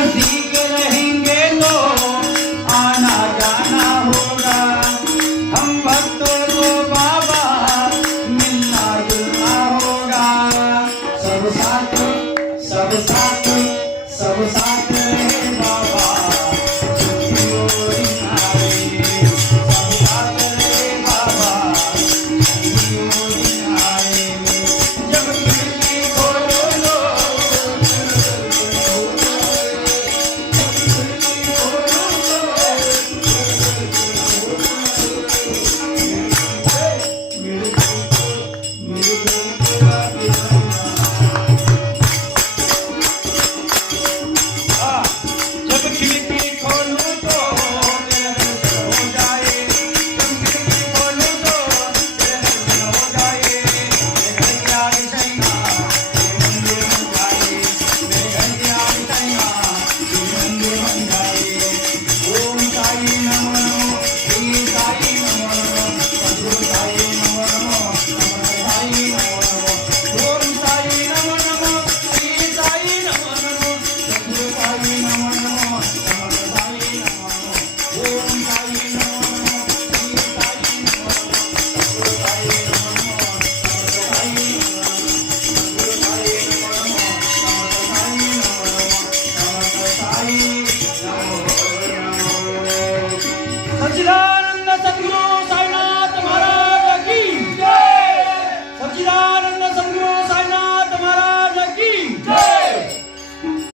नजदीक रहेंगे तो आना जाना होगा। हम भक्तों को बाबा मिलना जुलना होगा। सब साथ सब साथ सब साथ रहे बाबा, सबकी ओर आए। सब साथ रहे बाबा, सबकी ओर आए। जब खिड़की खोलो तो जब खिड़की खोलूं तो तेरा दर्शन हो जाए। जब खिड़की खोलूं तो तेरा दर्शन हो जाए। मेरे घर की आग सैया मंदिर बन जाए। मेरे घर की आग सैया मंदिर बन जाए। ओम साई नमो नमो, श्री साई नमो नमो, सद्गुरु साई नमो नमो, नमः साई नमो नमो। ओम साई नमो नमो, श्री साई नमो नमो, सद्गुरु साई नमो नमो, नमः साई नमो नमो। ओम साई नमो नमो, श्री साई नमो नमो, सद्गुरु साई नमो नमो, नमः साई नमो नमो। सद्गुरु साई नमो नमो, नमः साई नमो नमो, नमः साई नमो नमो। सच्चिदानंद